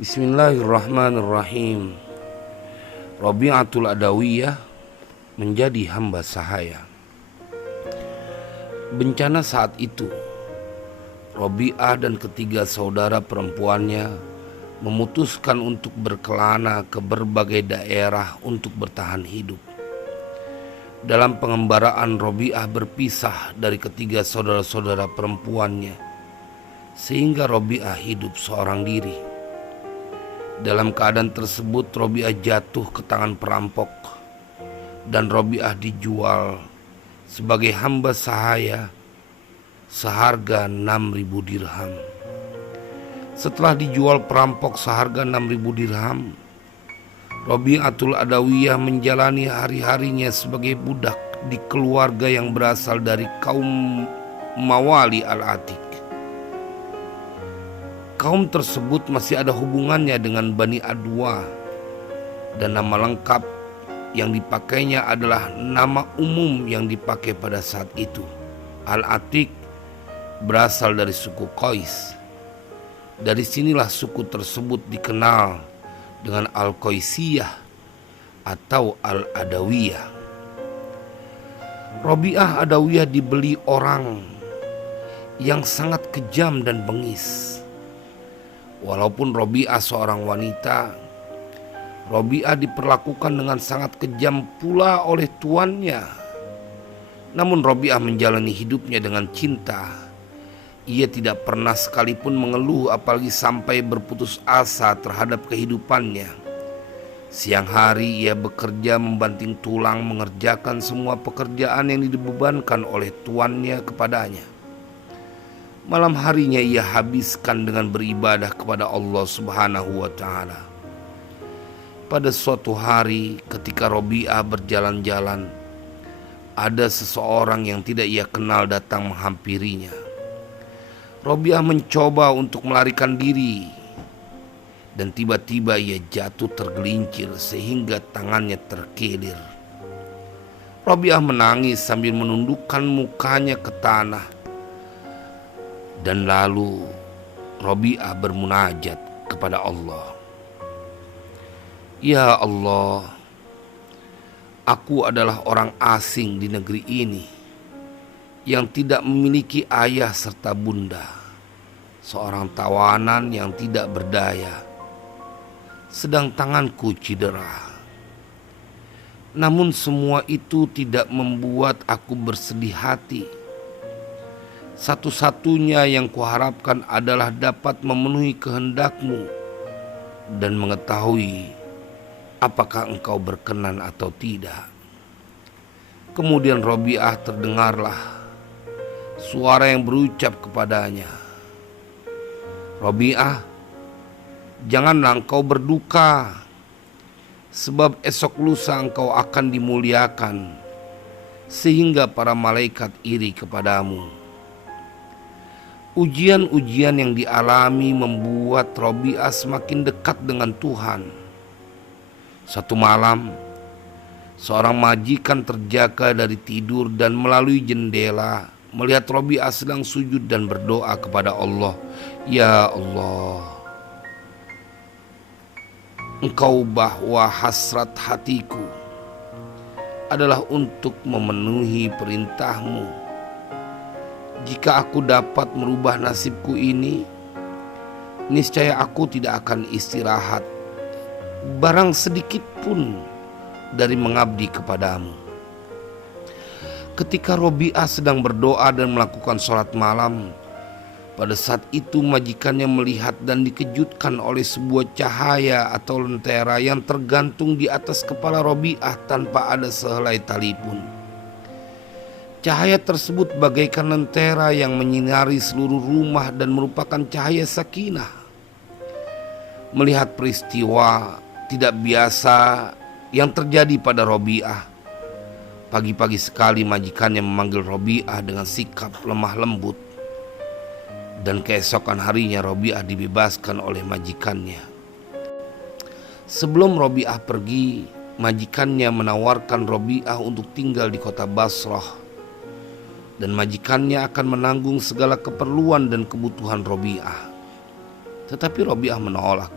Bismillahirrahmanirrahim. Rabi'atul Adawiyah menjadi hamba sahaya. Bencana saat itu, Rabi'ah dan ketiga saudara perempuannya memutuskan untuk berkelana ke berbagai daerah untuk bertahan hidup. Dalam pengembaraan, Rabi'ah berpisah dari ketiga saudara-saudara perempuannya, sehingga Rabi'ah hidup seorang diri. Dalam keadaan tersebut, Rabi'ah jatuh ke tangan perampok dan Rabi'ah dijual sebagai hamba sahaya seharga 6.000 dirham. Setelah dijual perampok seharga 6.000 dirham, Rabi'atul Adawiyah menjalani hari-harinya sebagai budak di keluarga yang berasal dari kaum Mawali Al-Atiq. Kaum tersebut masih ada hubungannya dengan Bani Adwa, dan nama lengkap yang dipakainya adalah nama umum yang dipakai pada saat itu. Al-Atiq berasal dari suku Qais. Dari sinilah suku tersebut dikenal dengan Al-Qaisiyah atau Al-Adawiyah. Rabi'ah Adawiyah dibeli orang yang sangat kejam dan bengis. Walaupun Rabi'ah seorang wanita, Rabi'ah diperlakukan dengan sangat kejam pula oleh tuannya. Namun Rabi'ah menjalani hidupnya dengan cinta. Ia tidak pernah sekalipun mengeluh, apalagi sampai berputus asa terhadap kehidupannya. Siang hari ia bekerja membanting tulang mengerjakan semua pekerjaan yang dibebankan oleh tuannya kepadanya. Malam harinya ia habiskan dengan beribadah kepada Allah Subhanahu wa Ta'ala. Pada suatu hari ketika Rabi'ah berjalan-jalan, ada seseorang yang tidak ia kenal datang menghampirinya. Rabi'ah mencoba untuk melarikan diri, dan tiba-tiba ia jatuh tergelincir sehingga tangannya terkilir. Rabi'ah menangis sambil menundukkan mukanya ke tanah. Dan lalu Rabi'ah bermunajat kepada Allah. Ya Allah, aku adalah orang asing di negeri ini yang tidak memiliki ayah serta bunda, seorang tawanan yang tidak berdaya, sedang tanganku cedera. Namun semua itu tidak membuat aku bersedih hati. Satu-satunya yang kuharapkan adalah dapat memenuhi kehendak-Mu dan mengetahui apakah Engkau berkenan atau tidak. Kemudian Rabi'ah terdengarlah suara yang berucap kepadanya, Rabi'ah, janganlah engkau berduka, sebab esok lusa engkau akan dimuliakan, sehingga para malaikat iri kepadamu. Ujian-ujian yang dialami membuat Rabi'ah semakin dekat dengan Tuhan. Satu malam, seorang majikan terjaga dari tidur dan melalui jendela melihat Rabi'ah sedang sujud dan berdoa kepada Allah. Ya Allah, Engkau bahwa hasrat hatiku adalah untuk memenuhi perintah-Mu. Jika aku dapat merubah nasibku ini, niscaya aku tidak akan istirahat barang sedikit pun dari mengabdi kepadamu. Ketika Rabi'ah sedang berdoa dan melakukan sholat malam, pada saat itu majikannya melihat dan dikejutkan oleh sebuah cahaya atau lentera yang tergantung di atas kepala Rabi'ah tanpa ada sehelai tali pun. Cahaya tersebut bagaikan lentera yang menyinari seluruh rumah dan merupakan cahaya sakinah. Melihat peristiwa tidak biasa yang terjadi pada Rabi'ah, pagi-pagi sekali majikannya memanggil Rabi'ah dengan sikap lemah lembut. Dan keesokan harinya Rabi'ah dibebaskan oleh majikannya. Sebelum Rabi'ah pergi, majikannya menawarkan Rabi'ah untuk tinggal di kota Basrah, dan majikannya akan menanggung segala keperluan dan kebutuhan Rabi'ah. Tetapi Rabi'ah menolak.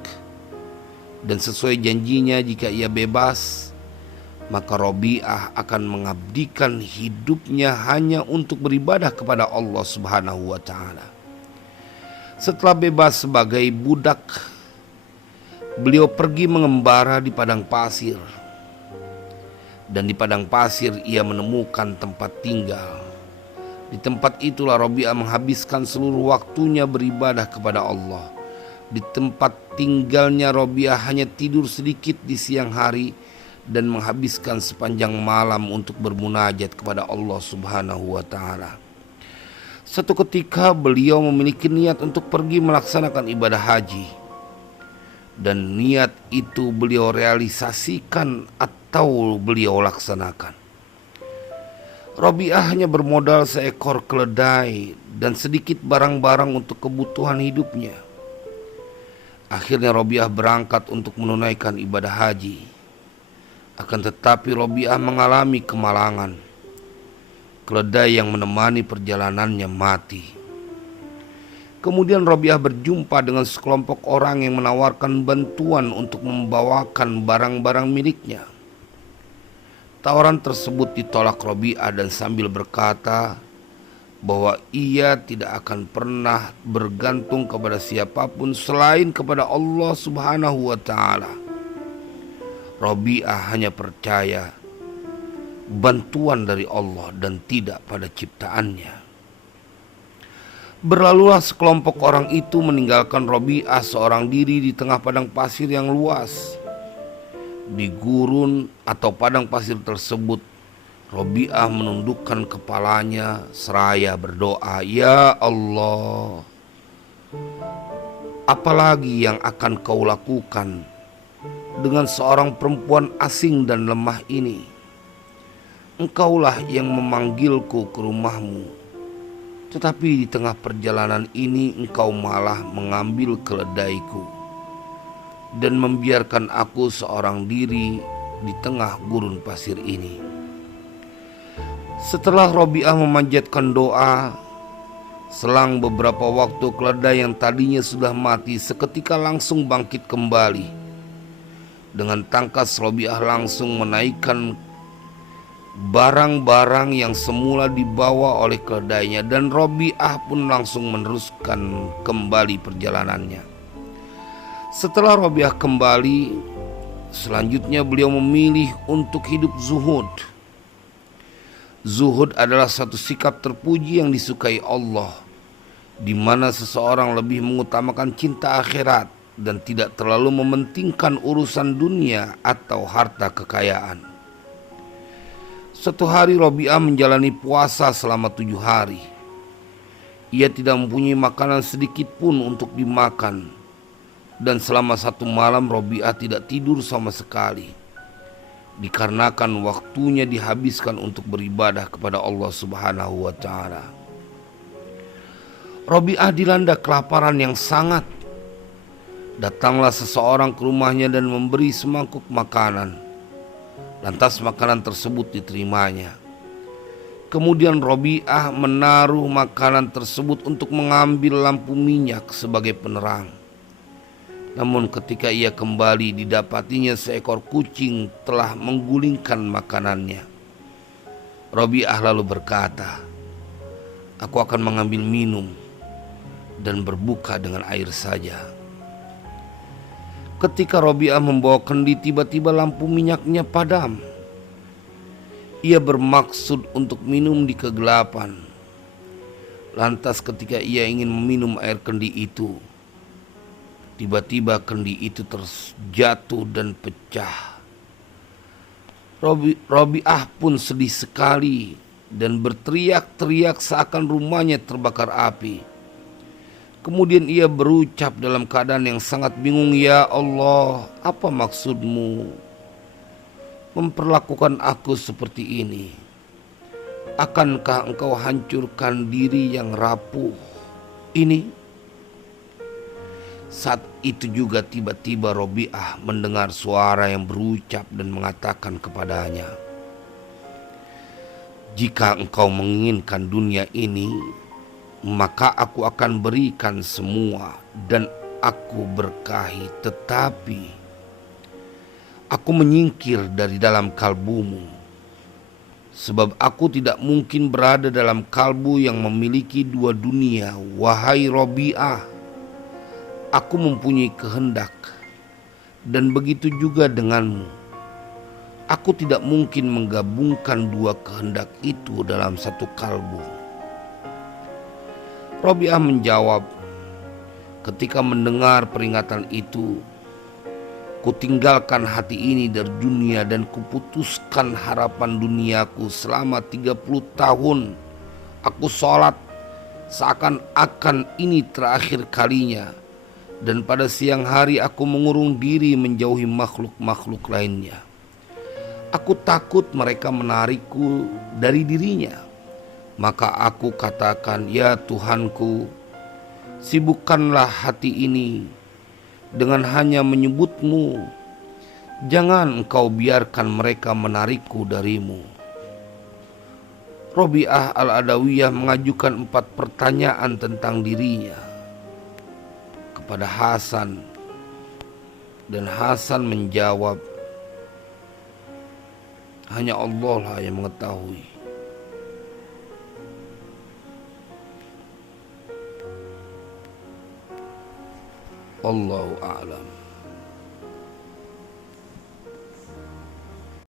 Dan sesuai janjinya, jika ia bebas, maka Robiah akan mengabdikan hidupnya hanya untuk beribadah kepada Allah Subhanahu wa Ta'ala. Setelah bebas sebagai budak, beliau pergi mengembara di padang pasir. Dan di padang pasir ia menemukan tempat tinggal. Di tempat itulah Robiah menghabiskan seluruh waktunya beribadah kepada Allah. Di tempat tinggalnya Robiah hanya tidur sedikit di siang hari dan menghabiskan sepanjang malam untuk bermunajat kepada Allah Subhanahu wa Ta'ala. Satu ketika beliau memiliki niat untuk pergi melaksanakan ibadah haji, dan niat itu beliau realisasikan atau beliau laksanakan. Robiah hanya bermodal seekor keledai dan sedikit barang-barang untuk kebutuhan hidupnya. Akhirnya Robiah berangkat untuk menunaikan ibadah haji. Akan tetapi Robiah mengalami kemalangan. Keledai yang menemani perjalanannya mati. Kemudian Robiah berjumpa dengan sekelompok orang yang menawarkan bantuan untuk membawakan barang-barang miliknya. Tawaran tersebut ditolak Robiah dan sambil berkata bahwa ia tidak akan pernah bergantung kepada siapapun selain kepada Allah Subhanahu wa Ta'ala. Robiah hanya percaya bantuan dari Allah dan tidak pada ciptaannya. Berlalulah sekelompok orang itu meninggalkan Robiah seorang diri di tengah padang pasir yang luas. Di gurun atau padang pasir tersebut, Robiah menundukkan kepalanya seraya berdoa, "Ya Allah, apalagi yang akan kau lakukan dengan seorang perempuan asing dan lemah ini? Engkaulah yang memanggilku ke rumahmu, tetapi di tengah perjalanan ini engkau malah mengambil keledaiku dan membiarkan aku seorang diri di tengah gurun pasir ini." Setelah Robiah memanjatkan doa, selang beberapa waktu keledai yang tadinya sudah mati seketika langsung bangkit kembali. Dengan tangkas Robiah langsung menaikkan barang-barang yang semula dibawa oleh keledainya, dan Robiah pun langsung meneruskan kembali perjalanannya. Setelah Robiah kembali, selanjutnya beliau memilih untuk hidup zuhud. Zuhud adalah satu sikap terpuji yang disukai Allah, di mana seseorang lebih mengutamakan cinta akhirat dan tidak terlalu mementingkan urusan dunia atau harta kekayaan. Suatu hari Robiah menjalani puasa selama 7 hari. Ia tidak mempunyai makanan sedikit pun untuk dimakan, dan selama 1 malam Robiah tidak tidur sama sekali, dikarenakan waktunya dihabiskan untuk beribadah kepada Allah Subhanahu wa Ta'ala. Robiah dilanda kelaparan yang sangat. Datanglah seseorang ke rumahnya dan memberi semangkuk makanan. Lantas makanan tersebut diterimanya. Kemudian Robiah menaruh makanan tersebut untuk mengambil lampu minyak sebagai penerang. Namun ketika ia kembali, didapatinya seekor kucing telah menggulingkan makanannya. Robiah lalu berkata, "Aku akan mengambil minum dan berbuka dengan air saja." Ketika Robiah membawa kendi, tiba-tiba lampu minyaknya padam. Ia bermaksud untuk minum di kegelapan. Lantas ketika ia ingin meminum air kendi itu, tiba-tiba kendi itu terjatuh dan pecah. Robiah pun sedih sekali dan berteriak-teriak seakan rumahnya terbakar api. Kemudian ia berucap dalam keadaan yang sangat bingung, "Ya Allah, apa maksudmu memperlakukan aku seperti ini? Akankah engkau hancurkan diri yang rapuh ini?" Saat itu juga tiba-tiba Robiah mendengar suara yang berucap dan mengatakan kepadanya, "Jika engkau menginginkan dunia ini, maka aku akan berikan semua dan aku berkahi. Tetapi Aku menyingkir dari dalam kalbumu, sebab aku tidak mungkin berada dalam kalbu yang memiliki dua dunia. Wahai Robiah, aku mempunyai kehendak, dan begitu juga denganmu. Aku tidak mungkin menggabungkan dua kehendak itu dalam satu kalbu. Robiah menjawab, ketika mendengar peringatan itu, kutinggalkan hati ini dari dunia dan kuputuskan harapan duniaku selama 30 tahun. Aku sholat seakan-akan ini terakhir kalinya, dan pada siang hari aku mengurung diri menjauhi makhluk-makhluk lainnya. Aku takut mereka menarikku dari dirinya. Maka aku katakan, ya Tuhanku, sibukkanlah hati ini dengan hanya menyebutmu. Jangan engkau biarkan mereka menarikku darimu. Robiah Al-Adawiyah mengajukan 4 pertanyaan tentang dirinya kepada Hasan, dan Hasan menjawab, hanya Allah lah yang mengetahui. Allahu a'lam.